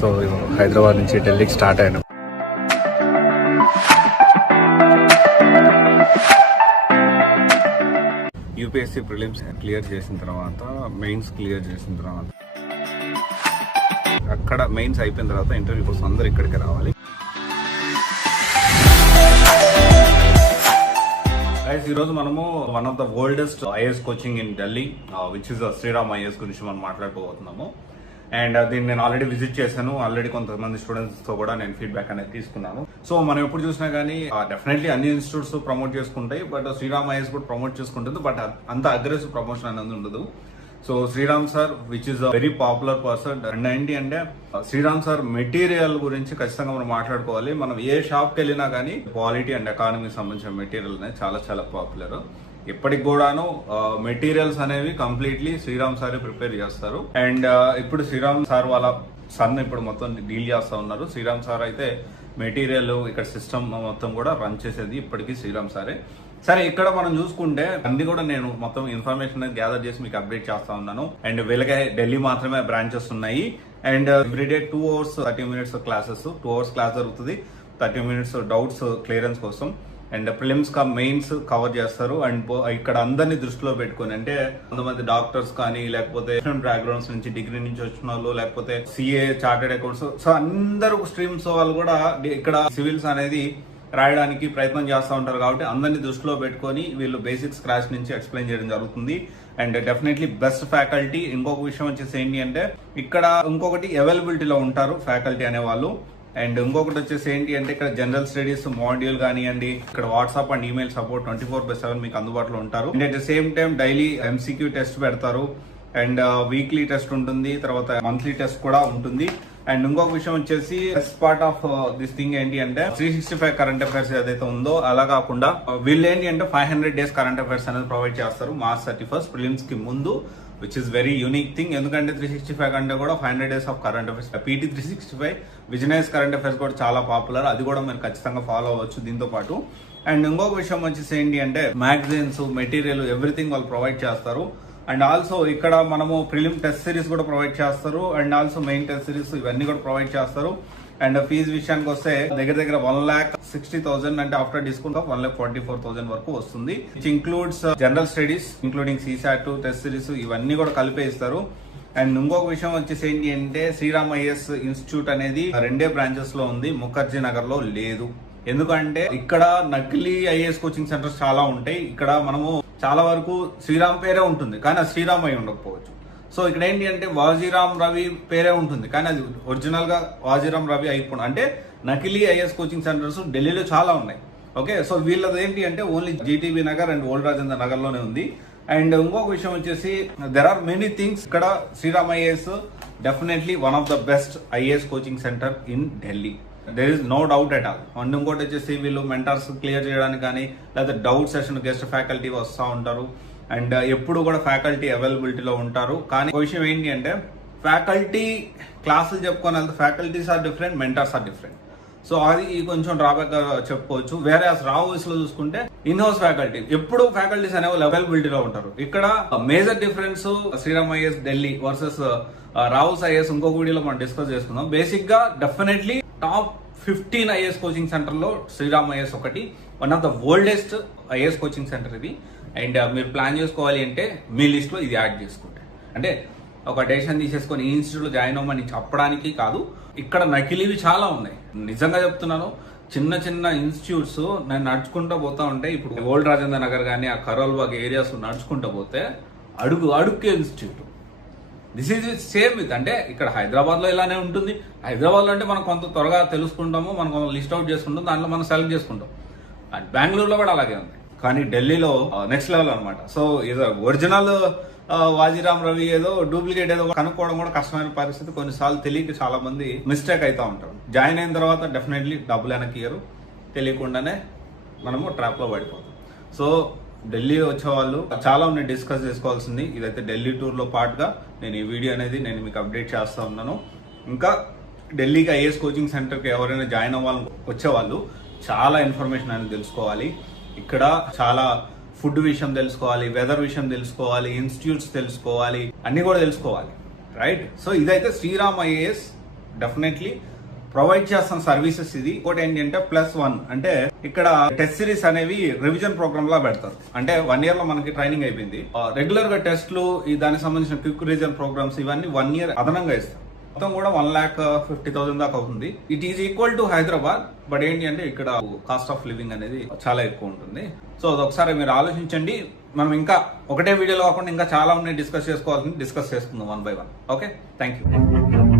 So Hyderabad నుంచి ఢిల్లీకి start అయ్యాను. యూపీఎస్సీ ప్రిలిమ్స్ క్లియర్ చేసిన తర్వాత మెయిన్స్ క్లియర్ చేసిన తర్వాత అక్కడ మెయిన్స్ అయిపోయిన తర్వాత ఇంటర్వ్యూ కోసం అందరు ఇక్కడికి రావాలి. ఈరోజు మనము one of the oldest IAS coaching in Delhi which is Sriram IAS గురించి మనం మాట్లాడుకోబోతున్నాము. అండ్ దీన్ని నేను ఆల్రెడీ విజిట్ చేశాను. ఆల్రెడీ కొంతమంది స్టూడెంట్స్ తో కూడా నేను ఫీడ్బ్యాక్ అనేది తీసుకున్నాను. సో మనం ఎప్పుడు చూసినా కానీ డెఫినెట్లీ అన్ని ఇన్స్టిట్యూట్స్ ప్రమోట్ చేసుకుంటాయి, బట్ శ్రీరామ్ ఐఏఎస్ కూడా ప్రమోట్ చేసుకుంటుంది, బట్ అంత అగ్రెసివ్ ప్రమోషన్ అనేది ఉండదు. So Sriram sir which is a very popular person. And ఏంటి అంటే శ్రీరామ్ సార్ మెటీరియల్ గురించి ఖచ్చితంగా మనం మాట్లాడుకోవాలి. మనం ఏ షాప్కి వెళ్ళినా కానీ క్వాలిటీ అండ్ ఎకానమీకి సంబంధించిన మెటీరియల్ అనేది చాలా చాలా పాపులర్. ఇప్పటికి కూడాను మెటీరియల్స్ అనేవి కంప్లీట్లీ శ్రీరామ్ సారే ప్రిపేర్ చేస్తారు. అండ్ ఇప్పుడు శ్రీరామ్ సార్ వాళ్ళ సన్ ఇప్పుడు మొత్తం డీల్ చేస్తా ఉన్నారు. శ్రీరామ్ సార్ అయితే మెటీరియల్ ఇక్కడ సిస్టమ్ మొత్తం కూడా రన్ చేసేది ఇప్పటికీ శ్రీరామ్ సారే. సరే, ఇక్కడ మనం చూసుకుంటే అన్ని కూడా నేను మొత్తం ఇన్ఫర్మేషన్ గ్యాదర్ చేసి మీకు అప్డేట్ చేస్తా ఉన్నాను. అండ్ వీళ్ళకి ఢిల్లీ మాత్రమే బ్రాంచెస్ ఉన్నాయి. And everyday 2 hours 30 minutes classes, 2 hours class జరుగుతుంది, 30 minutes డౌట్స్ క్లియరెన్స్ కోసం. అండ్ ప్రిలిమ్స్ కా మెయిన్స్ కవర్ చేస్తారు. అండ్ ఇక్కడ అందరినీ దృష్టిలో పెట్టుకుని, అంటే కొంతమంది డాక్టర్స్ కానీ, లేకపోతే డిఫరెంట్ బ్యాక్గ్రౌండ్స్ నుంచి, డిగ్రీ నుంచి వచ్చిన వాళ్ళు, లేకపోతే సిఏ, చార్టెడ్ అకౌంట్స్, సో అందరూ స్ట్రీమ్స్ వాళ్ళు కూడా ఇక్కడ సివిల్స్ అనేది రాయడానికి ప్రయత్నం చేస్తూ ఉంటారు. కాబట్టి అందరినీ దృష్టిలో పెట్టుకొని వీళ్ళు బేసిక్ స్క్రాచ్ నుంచి ఎక్స్ప్లెయిన్ చేయడం జరుగుతుంది. And definitely best faculty. ఇంకొక విషయం వచ్చేసి ఏంటి అంటే ఇక్కడ ఇంకొకటి అవైలబిలిటీలో ఉంటారు ఫ్యాకల్టీ అనేవాళ్ళు. అండ్ ఇంకొకటి వచ్చేసి ఏంటి అంటే ఇక్కడ జనరల్ స్టడీస్ మాడ్యూల్ కానివ్వండి, ఇక్కడ వాట్సాప్ అండ్ ఈమెయిల్ సపోర్ట్ 24/7 మీకు అందుబాటులో ఉంటారు. And at the same time daily MCQ test పెడతారు. అండ్ వీక్లీ టెస్ట్ ఉంటుంది, తర్వాత మంత్లీ టెస్ట్ కూడా ఉంటుంది. అండ్ ఇంకొక విషయం వచ్చేసి best part of this thing ఏంటి అంటే 365 కరెంట్ అఫైర్స్ ఏదైతే ఉందో అలా కాకుండా వీళ్ళు ఏంటి అంటే 500 days కరెంట్ అఫైర్స్ అనేది ప్రొవైడ్ చేస్తారు March 31st ప్రిలిమ్స్ కి ముందు, which is very unique thing. ఎందుకంటే 365 కంటే కూడా 500 days of current affairs, PT 365 business current affairs కూడా చాలా పాపులర్. అది కూడా మీరు ఖచ్చితంగా ఫాలో అవ్వచ్చు దీంతో పాటు. అండ్ ఇంకొక విషయం వచ్చేసి ఏంటి అంటే మ్యాగజైన్స్, మెటీరియల్, ఎవ్రీథింగ్ వాళ్ళు ప్రొవైడ్ చేస్తారు. అండ్ ఆల్సో ఇక్కడ మనము ప్రిలిమ్ టెస్ట్ సిరీస్ కూడా ప్రొవైడ్ చేస్తారు. And also main test series ఇవన్నీ కూడా ప్రొవైడ్ చేస్తారు. అండ్ ఫీజు విషయానికి వస్తే దగ్గర 1,60,000 అంటే ఆఫ్టర్ డిస్కౌంట్ ఆఫ్ 1,44,000 వరకు వస్తుంది. Which includes general studies including CSAT test series ఇవన్నీ కూడా కలిపే ఇస్తారు. అండ్ ఇంకొక విషయం వచ్చేసి ఏంటి అంటే శ్రీరామ్ ఐఏఎస్ ఇన్స్టిట్యూట్ అనేది 2 branches లో ఉంది, ముఖర్జీ నగర్ లో లేదు. ఎందుకంటే ఇక్కడ నకిలీ ఐఏఎస్ కోచింగ్ సెంటర్స్ చాలా ఉంటాయి. ఇక్కడ మనము చాలా వరకు శ్రీరామ్ పేరే ఉంటుంది, కానీ అది శ్రీరామ్ అయి ఉండకపోవచ్చు. సో ఇక్కడ ఏంటి అంటే వాజీరామ్ రవి పేరే ఉంటుంది, కానీ అది ఒరిజినల్ గా వాజీరామ్ రవి అయిపోయింది. అంటే నకిలీ ఐఏఎస్ కోచింగ్ సెంటర్స్ ఢిల్లీలో చాలా ఉన్నాయి. ఓకే, సో వీళ్ళది ఏంటి అంటే only GTB Nagar and old Rajendra Nagar లోనే ఉంది. అండ్ ఇంకొక విషయం వచ్చేసి దెర్ ఆర్ మెనీ థింగ్స్. ఇక్కడ Sriram IAS definitely one of the best IAS coaching centre in Delhi. There is no doubt at all. And ఇంకోటి వచ్చేసి వీళ్ళు మెంటర్స్ క్లియర్ చేయడానికి కానీ, లేదా డౌట్ సెషన్ గెస్ట్ ఫ్యాకల్టీ వస్తూ ఉంటారు. అండ్ ఎప్పుడు కూడా ఫ్యాకల్టీ అవైలబిలిటీలో ఉంటారు. కానీ ఒక విషయం ఏంటి అంటే ఫ్యాకల్టీ క్లాసులు చెప్పుకొని వెళ్తే faculties are different, mentors are different. So అది కొంచెం డ్రాబ్యాక్ చెప్పుకోవచ్చు. వేరే రావుస్ లో చూసుకుంటే ఇన్ హౌస్ ఫ్యాకల్టీ ఎప్పుడు ఫ్యాకల్టీస్ అనేవాళ్ళు అవైలబిలిటీలో ఉంటారు. ఇక్కడ major difference Sriram IAS Delhi versus Raus IAS ఇంకొక వీడియోలో మనం డిస్కస్ చేసుకుందాం. బేసిక్ గా definitely top 15 IAS coaching centre లో శ్రీరామ్ ఐఏఎస్ ఒకటి, one of the oldest IAS coaching centre ఇది. అండ్ మీరు ప్లాన్ చేసుకోవాలి అంటే మీ లిస్ట్ లో ఇది యాడ్ చేసుకుంటే, అంటే ఒక డెసిషన్ తీసేసుకొని ఈ ఇన్స్టిట్యూట్ లో జాయిన్ అవ్వమని చెప్పడానికి కాదు. ఇక్కడ నకిలీవి చాలా ఉన్నాయి, నిజంగా చెప్తున్నాను. చిన్న చిన్న ఇన్స్టిట్యూట్స్ నేను నడుచుకుంటూ పోతా ఉంటే, ఇప్పుడు ఓల్డ్ రాజేంద్ర నగర్ కానీ, ఆ కరోల్బాగ్ ఏరియాస్ నడుచుకుంటూ పోతే అడుగుకే institute. This is same with, అంటే ఇక్కడ హైదరాబాద్ లో ఇలానే ఉంటుంది. హైదరాబాద్ లో అంటే మనం కొంత త్వరగా తెలుసుకుంటాము, మనం లిస్ట్ అవుట్ చేసుకుంటాం, దాంట్లో మనం సెలెక్ట్ చేసుకుంటాం. అండ్ బెంగళూరులో కూడా అలాగే ఉంది, కానీ ఢిల్లీలో నెక్స్ట్ లెవెల్ అనమాట. సో ఇది ఒరిజినల్ వాజీరామ్ రవి ఏదో డూప్లికేట్ ఏదో కనుక్కోవడం కూడా కష్టమైన పరిస్థితి. కొన్నిసార్లు తెలియక చాలా మంది మిస్టేక్ అవుతా ఉంటారు. జాయిన్ అయిన తర్వాత డెఫినెట్లీ డబ్బులు వెనక్కి ఇయ్యరు, తెలియకుండానే మనము ట్రాప్ లో పడిపోతాం. సో ఢిల్లీ వచ్చేవాళ్ళు చాలా ఉన్నాయి డిస్కస్ చేసుకోవాల్సింది. ఇదైతే ఢిల్లీ టూర్ లో పాటుగా నేను ఈ వీడియో అనేది నేను మీకు అప్డేట్ చేస్తా ఉన్నాను. ఇంకా ఢిల్లీకి ఐఏఎస్ కోచింగ్ సెంటర్కి ఎవరైనా జాయిన్ అవ్వాలని వచ్చేవాళ్ళు చాలా ఇన్ఫర్మేషన్ అనేది తెలుసుకోవాలి. ఇక్కడ చాలా ఫుడ్ విషయం తెలుసుకోవాలి, వెదర్ విషయం తెలుసుకోవాలి, ఇన్స్టిట్యూట్స్ తెలుసుకోవాలి, అన్ని కూడా తెలుసుకోవాలి, రైట్? సో ఇదైతే శ్రీరామ్ ఐఏఎస్ డెఫినెట్లీ ప్రొవైడ్ చేస్తున్న సర్వీసెస్ ఇది. ఇంకోటి ఏంటంటే +1 అంటే ఇక్కడ టెస్ట్ సిరీస్ అనేవి రివిజన్ ప్రోగ్రామ్ లా పెడతారు. అంటే 1 year లో మనకి ట్రైనింగ్ అయిపోయింది, రెగ్యులర్ గా టెస్ట్లు దానికి సంబంధించిన క్విక్ రివిజన్ ప్రోగ్రామ్స్ ఇవన్నీ 1 year అదనంగా ఇస్తారు. మొత్తం కూడా 1,50,000 దాకా అవుతుంది. It is equal to Hyderabad. But ఏంటి అంటే ఇక్కడ కాస్ట్ ఆఫ్ లివింగ్ అనేది చాలా ఎక్కువ ఉంటుంది. సో అదొకసారి మీరు ఆలోచించండి. మనం ఇంకా ఒకటే వీడియోలో కాకుండా ఇంకా చాలా ఉన్నాయి డిస్కస్ చేసుకోవాల్సింది, డిస్కస్ చేసుకుందాం 1 by 1. Okay, thank you.